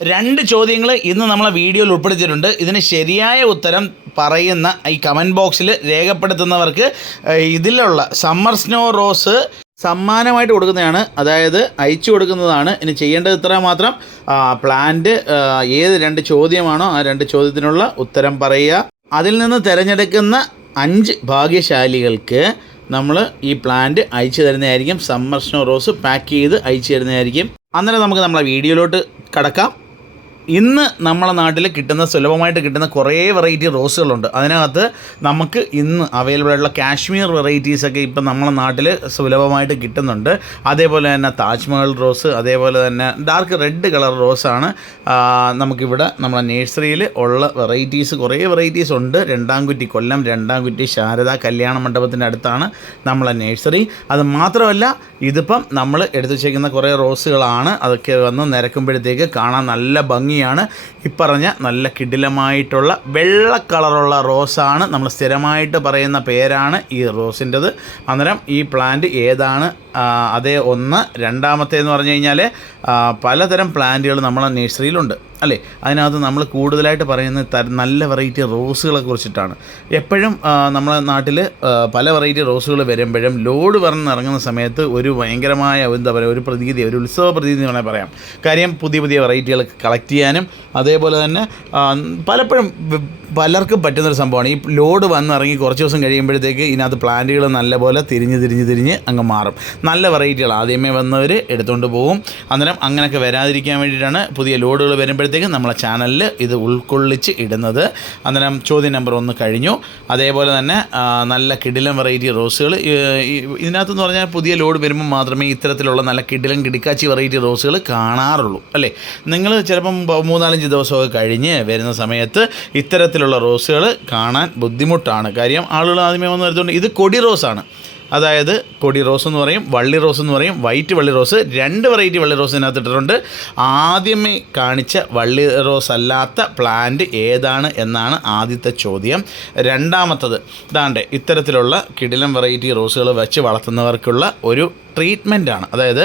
രണ്ട് ചോദ്യങ്ങൾ ഇന്ന് നമ്മളെ വീഡിയോയിൽ ഉൾപ്പെടുത്തിയിട്ടുണ്ട്. ഇതിന് ശരിയായ ഉത്തരം പറയുന്ന ഈ കമൻറ്റ് ബോക്സിൽ രേഖപ്പെടുത്തുന്നവർക്ക് ഇതിലുള്ള സമ്മർ സ്നോ റോസ് സമ്മാനമായിട്ട് കൊടുക്കുന്നതാണ്, അതായത് അയച്ചു കൊടുക്കുന്നതാണ്. ഇനി ചെയ്യേണ്ടത് ഇത്ര മാത്രം, പ്ലാന്റ് ഏത് രണ്ട് ചോദ്യമാണോ ആ രണ്ട് ചോദ്യത്തിനുള്ള ഉത്തരം പറയുക. അതിൽ നിന്ന് തിരഞ്ഞെടുക്കുന്ന 5 ഭാഗ്യശാലികൾക്ക് നമ്മൾ ഈ പ്ലാന്റ് അയച്ചു തരുന്നതായിരിക്കും. സമ്മർ സ്നോ റോസ് പാക്ക് ചെയ്ത് അയച്ചു തരുന്നതായിരിക്കും. അന്നേരം നമുക്ക് നമ്മളെ വീഡിയോയിലോട്ട് കടക്കാം. ഇന്ന് നമ്മളെ നാട്ടിൽ കിട്ടുന്ന സുലഭമായിട്ട് കിട്ടുന്ന കുറേ വെറൈറ്റി റോസുകളുണ്ട്. അതിനകത്ത് നമുക്ക് ഇന്ന് അവൈലബിൾ ആയിട്ടുള്ള കാശ്മീർ വെറൈറ്റീസൊക്കെ ഇപ്പം നമ്മളെ നാട്ടിൽ സുലഭമായിട്ട് കിട്ടുന്നുണ്ട്. അതേപോലെ തന്നെ താജ്മഹൽ റോസ്, അതേപോലെ തന്നെ ഡാർക്ക് റെഡ് കളർ റോസാണ് നമുക്കിവിടെ നമ്മളെ നേഴ്സറിയിൽ ഉള്ള വെറൈറ്റീസ്. കുറേ വെറൈറ്റീസ് ഉണ്ട്. രണ്ടാംകുറ്റി കൊല്ലം, രണ്ടാംകുറ്റി ശാരദ കല്യാണ മണ്ഡപത്തിൻ്റെ അടുത്താണ് നമ്മളെ നേഴ്സറി. അത് മാത്രമല്ല, ഇതിപ്പം നമ്മൾ എടുത്തു വച്ചിരിക്കുന്ന കുറേ റോസുകളാണ്. അതൊക്കെ വന്ന് നിരക്കുമ്പോഴത്തേക്ക് കാണാൻ നല്ല ഭംഗി. ഇപ്പറഞ്ഞ നല്ല കിടിലമായിട്ടുള്ള വെള്ള കളറുള്ള റോസാണ്. നമ്മൾ സ്ഥിരമായിട്ട് പറയുന്ന പേരാണ് ഈ റോസിൻ്റെത്. അന്നേരം ഈ പ്ലാന്റ് ഏതാണ്? അതേ ഒന്ന്. രണ്ടാമത്തേന്ന് പറഞ്ഞു കഴിഞ്ഞാൽ പലതരം പ്ലാന്റുകൾ നമ്മളെ നേഴ്സറിയിലുണ്ട് അല്ലേ. അതിനകത്ത് നമ്മൾ കൂടുതലായിട്ട് പറയുന്നത് നല്ല വെറൈറ്റി റോസുകളെ കുറിച്ചിട്ടാണ്. എപ്പോഴും നമ്മളെ നാട്ടിൽ പല വെറൈറ്റി റോസുകൾ വരുമ്പോഴും ലോഡ് ഇറങ്ങുന്ന സമയത്ത് ഒരു ഭയങ്കരമായ എന്താ പറയുക, ഒരു പ്രതീതി, ഒരു ഉത്സവ പ്രതീതി വേണമെങ്കിൽ പറയാം. കാര്യം പുതിയ പുതിയ വെറൈറ്റികൾ കളക്ട് ചെയ്യാനും അതേപോലെ തന്നെ പലപ്പോഴും പലർക്കും പറ്റുന്നൊരു സംഭവമാണ്. ഈ ലോഡ് വന്നിറങ്ങി കുറച്ച് ദിവസം കഴിയുമ്പോഴത്തേക്ക് ഇതിനകത്ത് പ്ലാന്റുകൾ നല്ലപോലെ തിരിഞ്ഞ് അങ്ങ് മാറും. നല്ല വെറൈറ്റികൾ ആദ്യമേ വന്നവർ എടുത്തുകൊണ്ട് പോകും. അന്നേരം അങ്ങനെയൊക്കെ വരാതിരിക്കാൻ വേണ്ടിയിട്ടാണ് പുതിയ ലോഡുകൾ വരുമ്പോഴത്തേക്കും നമ്മളെ ചാനലിൽ ഇത് ഉൾക്കൊള്ളിച്ച് ഇടുന്നത്. അന്നേരം ചോദ്യം നമ്പർ 1 കഴിഞ്ഞു. അതേപോലെ തന്നെ നല്ല കിടിലം വെറൈറ്റി റോസുകൾ ഇതിനകത്തെന്ന് പറഞ്ഞാൽ പുതിയ ലോഡ് വരുമ്പോൾ മാത്രമേ ഇത്തരത്തിലുള്ള നല്ല കിടിലം കിടിക്കാച്ചി വെറൈറ്റി റോസുകൾ കാണാറുള്ളൂ അല്ലേ. നിങ്ങൾ ചിലപ്പം 3-4 ദിവസമൊക്കെ കഴിഞ്ഞ് വരുന്ന സമയത്ത് ഇത്തരത്തിലുള്ള റോസുകൾ കാണാൻ ബുദ്ധിമുട്ടാണ്. കാര്യം ആളുകൾ ആദ്യമേ വന്ന് വരുത്തുകൊണ്ട് ഇത് കൊടി റോസാണ്. അതായത് കൊടി റോസ് എന്ന് പറയും, വള്ളി റോസ് എന്ന് പറയും, വൈറ്റ് വള്ളി റോസ്. 2 വെറൈറ്റി വള്ളി റോസ് ഇതിനകത്ത് ഇട്ടിട്ടുണ്ട്. ആദ്യമേ കാണിച്ച വള്ളി റോസ് അല്ലാത്ത പ്ലാന്റ് ഏതാണ് എന്നാണ് ആദ്യത്തെ ചോദ്യം. രണ്ടാമത്തത് ഇതാണ്ട് ഇത്തരത്തിലുള്ള കിടിലം വെറൈറ്റി റോസുകൾ വെച്ച് വളർത്തുന്നവർക്കുള്ള ഒരു ട്രീറ്റ്മെൻറ്റാണ്. അതായത്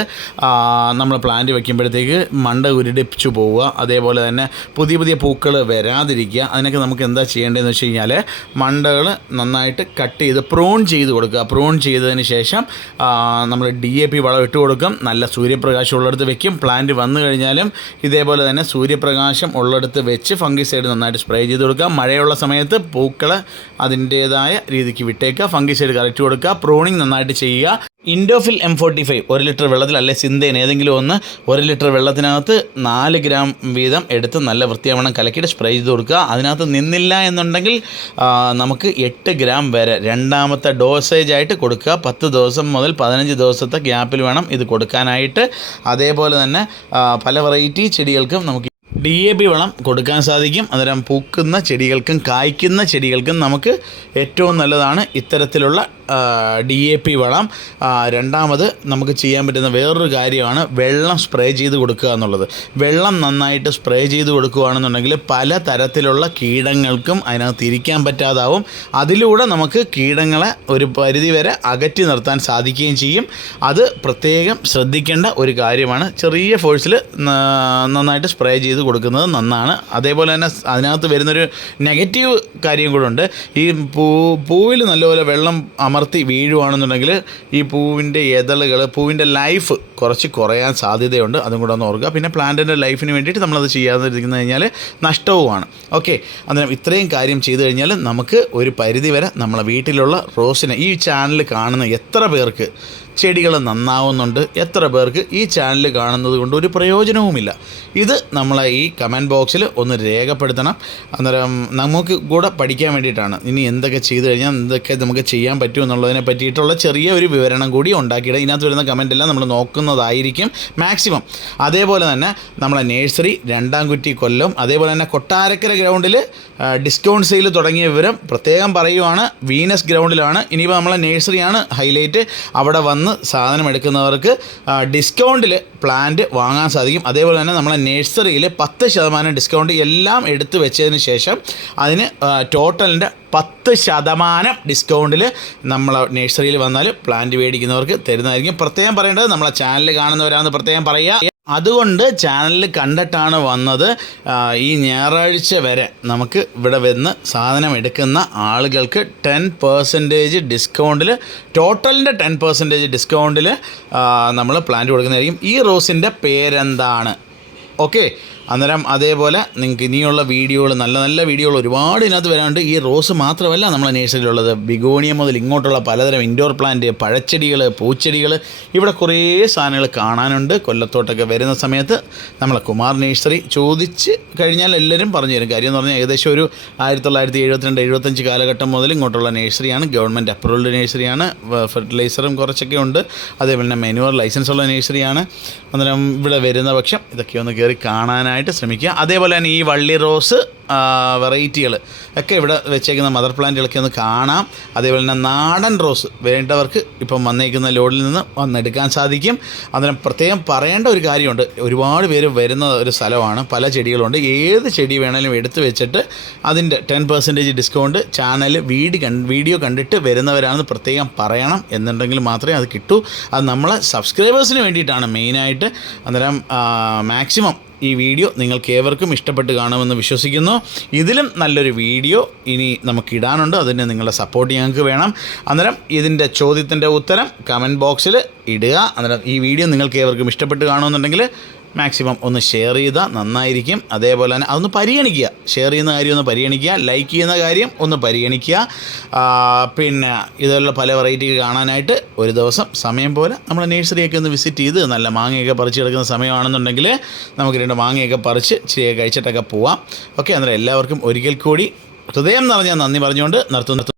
നമ്മൾ പ്ലാന്റ് വയ്ക്കുമ്പോഴത്തേക്ക് മണ്ട ഉരുടിപ്പിച്ചു പോവുക, അതേപോലെ തന്നെ പുതിയ പുതിയ പൂക്കൾ വരാതിരിക്കുക. അതിനൊക്കെ നമുക്ക് എന്താ ചെയ്യേണ്ടതെന്ന് വെച്ച് കഴിഞ്ഞാൽ മണ്ടകൾ നന്നായിട്ട് കട്ട് ചെയ്ത് പ്രൂൺ ചെയ്ത് കൊടുക്കുക. പ്രൂൺ ചെയ്തതിന് ശേഷം നമ്മൾ DAP വളം ഇട്ട് കൊടുക്കും. നല്ല സൂര്യപ്രകാശം ഉള്ളിടത്ത് വെക്കും. പ്ലാന്റ് വന്നു കഴിഞ്ഞാലും ഇതേപോലെ തന്നെ സൂര്യപ്രകാശം ഉള്ളിടത്ത് വെച്ച് ഫംഗിസൈഡ് നന്നായിട്ട് സ്പ്രേ ചെയ്ത് കൊടുക്കുക. മഴയുള്ള സമയത്ത് പൂക്കൾ അതിൻ്റേതായ രീതിക്ക് വിട്ടേക്കുക. ഫംഗിസൈഡ് കറക്റ്റ് കൊടുക്കുക. പ്രൂണിങ് നന്നായിട്ട് ചെയ്യുക. ഇൻഡോഫിൽ M45 1 ലിറ്റർ വെള്ളത്തിൽ, അല്ലെ സിന്തേൻ ഏതെങ്കിലും ഒന്ന് 1 ലിറ്റർ വെള്ളത്തിനകത്ത് 4 ഗ്രാം വീതം എടുത്ത് നല്ല വൃത്തിയാവണ്ണം കലക്കിയിട്ട് സ്പ്രേ ചെയ്ത് കൊടുക്കുക. അതിനകത്ത് നിന്നില്ല എന്നുണ്ടെങ്കിൽ നമുക്ക് 8 ഗ്രാം വരെ രണ്ടാമത്തെ ഡോസേജ് ആയിട്ട് കൊടുക്കുക. 10 ദിവസം മുതൽ 15 ദിവസത്തെ ഗ്യാപ്പിൽ വേണം ഇത് കൊടുക്കാനായിട്ട്. അതേപോലെ തന്നെ പല വെറൈറ്റി ചെടികൾക്കും നമുക്ക് DAP വളം കൊടുക്കാൻ സാധിക്കും. അന്നേരം പൂക്കുന്ന ചെടികൾക്കും കായ്ക്കുന്ന ചെടികൾക്കും നമുക്ക് ഏറ്റവും നല്ലതാണ് ഇത്തരത്തിലുള്ള DAP വളം. രണ്ടാമത് നമുക്ക് ചെയ്യാൻ പറ്റുന്ന വേറൊരു കാര്യമാണ് വെള്ളം സ്പ്രേ ചെയ്ത് കൊടുക്കുക എന്നുള്ളത്. വെള്ളം നന്നായിട്ട് സ്പ്രേ ചെയ്ത് കൊടുക്കുകയാണെന്നുണ്ടെങ്കിൽ പല തരത്തിലുള്ള കീടങ്ങൾക്കും അതിനകത്ത് ഇരിക്കാൻ പറ്റാതാവും. അതിലൂടെ നമുക്ക് കീടങ്ങളെ ഒരു പരിധി വരെ അകറ്റി നിർത്താൻ സാധിക്കുകയും ചെയ്യും. അത് പ്രത്യേകം ശ്രദ്ധിക്കേണ്ട ഒരു കാര്യമാണ്. ചെറിയ ഫോഴ്സിൽ നന്നായിട്ട് സ്പ്രേ ചെയ്ത് കൊടുക്കുന്നത് നന്നാണ്. അതേപോലെ തന്നെ അതിനകത്ത് വരുന്നൊരു നെഗറ്റീവ് കാര്യം കൂടെ ഉണ്ട്. ഈ പൂവിൽ നല്ലപോലെ വെള്ളം അമർത്തി വീഴുവാണെന്നുണ്ടെങ്കിൽ ഈ പൂവിൻ്റെ ഇതളുകൾ, പൂവിൻ്റെ ലൈഫ് കുറച്ച് കുറയാൻ സാധ്യതയുണ്ട്. അതും കൂടെ ഒന്ന് ഓർക്കുക. പിന്നെ പ്ലാന്റിൻ്റെ ലൈഫിന് വേണ്ടിയിട്ട് നമ്മളത് ചെയ്യാതിരിക്കുന്നു കഴിഞ്ഞാൽ നഷ്ടവുമാണ്. ഓക്കെ, അന്നേരം ഇത്രയും കാര്യം ചെയ്തു കഴിഞ്ഞാൽ നമുക്ക് ഒരു പരിധി വരെ നമ്മളെ വീട്ടിലുള്ള റോസിനെ, ഈ ചാനൽ കാണുന്ന എത്ര പേർക്ക് ചെടികൾ നന്നാവുന്നുണ്ട്, എത്ര പേർക്ക് ഈ ചാനൽ കാണുന്നത് കൊണ്ട് ഒരു പ്രയോജനവുമില്ല, ഇത് നമ്മളെ ഈ കമൻറ്റ് ബോക്സിൽ ഒന്ന് രേഖപ്പെടുത്തണം. അന്നേരം നമുക്ക് കൂടെ പഠിക്കാൻ വേണ്ടിയിട്ടാണ് ഇനി എന്തൊക്കെ ചെയ്തു കഴിഞ്ഞാൽ എന്തൊക്കെ നമുക്ക് ചെയ്യാൻ പറ്റും എന്നുള്ളതിനെ പറ്റിയിട്ടുള്ള ചെറിയ ഒരു വിവരണം കൂടി ഉണ്ടാക്കിയിട്ട് ഇതിനകത്ത് വരുന്ന കമൻറ്റെല്ലാം നമ്മൾ നോക്കുന്നതായിരിക്കും മാക്സിമം. അതേപോലെ തന്നെ നമ്മളെ നേഴ്സറി രണ്ടാംകുറ്റി കൊല്ലം, അതേപോലെ തന്നെ കൊട്ടാരക്കര ഗ്രൗണ്ടിൽ ഡിസ്കൗണ്ട് സെയിൽ തുടങ്ങിയ വിവരം പ്രത്യേകം പറയുവാണ്. വീനസ് ഗ്രൗണ്ടിലാണ്. ഇനിയിപ്പോൾ നമ്മളെ നേഴ്സറിയാണ് ഹൈലൈറ്റ്. അവിടെ വന്ന് സാധനം എടുക്കുന്നവർക്ക് ഡിസ്കൗണ്ടിൽ പ്ലാന്റ് വാങ്ങാൻ സാധിക്കും. അതേപോലെ തന്നെ നമ്മളെ നേഴ്സറിയിൽ 10% ഡിസ്കൗണ്ട് എല്ലാം എടുത്തു വെച്ചതിന് ശേഷം അതിന് ടോട്ടലിൻ്റെ 10% ഡിസ്കൗണ്ടിൽ നമ്മളെ നേഴ്സറിയിൽ വന്നാൽ പ്ലാന്റ് മേടിക്കുന്നവർക്ക് തരുന്നതായിരിക്കും. പ്രത്യേകം പറയേണ്ടത് നമ്മളെ ചാനൽ കാണുന്നവരാണെന്ന് പ്രത്യേകം പറയുക. അതുകൊണ്ട് ചാനലിൽ കണ്ടിട്ടാണ് വന്നത്. ഈ ഞായറാഴ്ച വരെ നമുക്ക് ഇവിടെ വന്ന് സാധനം എടുക്കുന്ന ആളുകൾക്ക് 10% ഡിസ്കൗണ്ടിൽ, ടോട്ടലിൻ്റെ 10% ഡിസ്കൗണ്ടിൽ നമ്മൾ പ്ലാന്റ് കൊടുക്കുന്നതായിരിക്കും. ഈ റോസിൻ്റെ പേരെന്താണ്? ഓക്കെ, അന്നേരം അതേപോലെ നിങ്ങൾക്ക് ഇനിയുള്ള വീഡിയോകൾ, നല്ല നല്ല വീഡിയോകൾ ഒരുപാട് ഇതിനകത്ത് വരാനുണ്ട്. ഈ റോസ് മാത്രമല്ല നമ്മളെ നേഴ്സറിയിലുള്ളത്, ബിഗോണിയ മുതൽ ഇങ്ങോട്ടുള്ള പലതരം ഇൻഡോർ പ്ലാന്റ്, പഴച്ചെടികൾ, പൂച്ചെടികൾ, ഇവിടെ കുറേ സാധനങ്ങൾ കാണാനുണ്ട്. കൊല്ലത്തോട്ടൊക്കെ വരുന്ന സമയത്ത് നമ്മളെ കുമാർ നഴ്സറി ചോദിച്ച് കഴിഞ്ഞാൽ എല്ലാവരും പറഞ്ഞു തരും. കാര്യം എന്ന് പറഞ്ഞാൽ ഏകദേശം ഒരു 1972-75 കാലഘട്ടം മുതൽ ഇങ്ങോട്ടുള്ള നഴ്സറിയാണ്. Government approved നഴ്സറിയാണ്. ഫെർട്ടിലൈസറും കുറച്ചൊക്കെ ഉണ്ട്. അതേപോലെ തന്നെ മെനുവർ ലൈസൻസ് ഉള്ള നഴ്സറിയാണ്. അന്നേരം ഇവിടെ വരുന്ന പക്ഷം ഇതൊക്കെ ഒന്ന് കയറി കാണാനായിട്ട് ശ്രമിക്കുക. അതേപോലെ തന്നെ ഈ വള്ളി റോസ് വെറൈറ്റികൾ ഒക്കെ ഇവിടെ വെച്ചേക്കുന്ന മദർ പ്ലാന്റുകളൊക്കെ ഒന്ന് കാണാം. അതേപോലെ തന്നെ നാടൻ റോസ് വേണ്ടവർക്ക് ഇപ്പം വന്നേക്കുന്ന ലോഡിൽ നിന്ന് വന്നെടുക്കാൻ സാധിക്കും. അന്നേരം പ്രത്യേകം പറയേണ്ട ഒരു കാര്യമുണ്ട്, ഒരുപാട് പേര് വരുന്ന ഒരു സ്ഥലമാണ്, പല ചെടികളുണ്ട്. ഏത് ചെടി വേണമെങ്കിലും എടുത്ത് വെച്ചിട്ട് അതിൻ്റെ 10% ഡിസ്കൗണ്ട് ചാനൽ വീഡിയോ കണ്ടിട്ട് വരുന്നവരാണെന്ന് പ്രത്യേകം പറയണം. എന്നുണ്ടെങ്കിൽ മാത്രമേ അത് കിട്ടൂ. അത് നമ്മളെ സബ്സ്ക്രൈബേഴ്സിന് വേണ്ടിയിട്ടാണ് മെയിനായിട്ട്. അന്നേരം മാക്സിമം ഈ വീഡിയോ നിങ്ങൾക്ക് ഏവർക്കും ഇഷ്ടപ്പെട്ട് കാണുമെന്ന് വിശ്വസിക്കുന്നു. ഇതിലും നല്ലൊരു വീഡിയോ ഇനി നമുക്കിടാനുണ്ട്. അതിന് നിങ്ങളുടെ സപ്പോർട്ട് ഞങ്ങൾക്ക് വേണം. അന്നേരം ഇതിൻ്റെ ചോദ്യത്തിൻ്റെ ഉത്തരം കമൻറ്റ് ബോക്സിൽ ഇടുക. അന്നേരം ഈ വീഡിയോ നിങ്ങൾക്ക് ഏവർക്കും ഇഷ്ടപ്പെട്ട് കാണുമെന്നുണ്ടെങ്കിൽ മാക്സിമം ഒന്ന് ഷെയർ ചെയ്താൽ നന്നായിരിക്കും. അതേപോലെ തന്നെ അതൊന്ന് പരിഗണിക്കുക, ഷെയർ ചെയ്യുന്ന കാര്യം ഒന്ന് പരിഗണിക്കുക, ലൈക്ക് ചെയ്യുന്ന കാര്യം ഒന്ന് പരിഗണിക്കുക. പിന്നെ ഇതുപോലുള്ള പല വെറൈറ്റി കാണാനായിട്ട് ഒരു ദിവസം സമയം പോലെ നമ്മൾ നേഴ്സറിയൊക്കെ ഒന്ന് വിസിറ്റ് ചെയ്ത് നല്ല മാങ്ങയൊക്കെ പറിച്ച് കിടക്കുന്ന സമയമാണെന്നുണ്ടെങ്കിൽ നമുക്ക് 2 മാങ്ങയൊക്കെ പറിച്ച് ഇച്ചിരി കഴിച്ചിട്ടൊക്കെ പോവാം. ഓക്കെ, അന്നേരം എല്ലാവർക്കും ഒരിക്കൽ കൂടി ഹൃദയം നിറഞ്ഞ നന്ദി പറഞ്ഞുകൊണ്ട് നിർത്തുന്നു.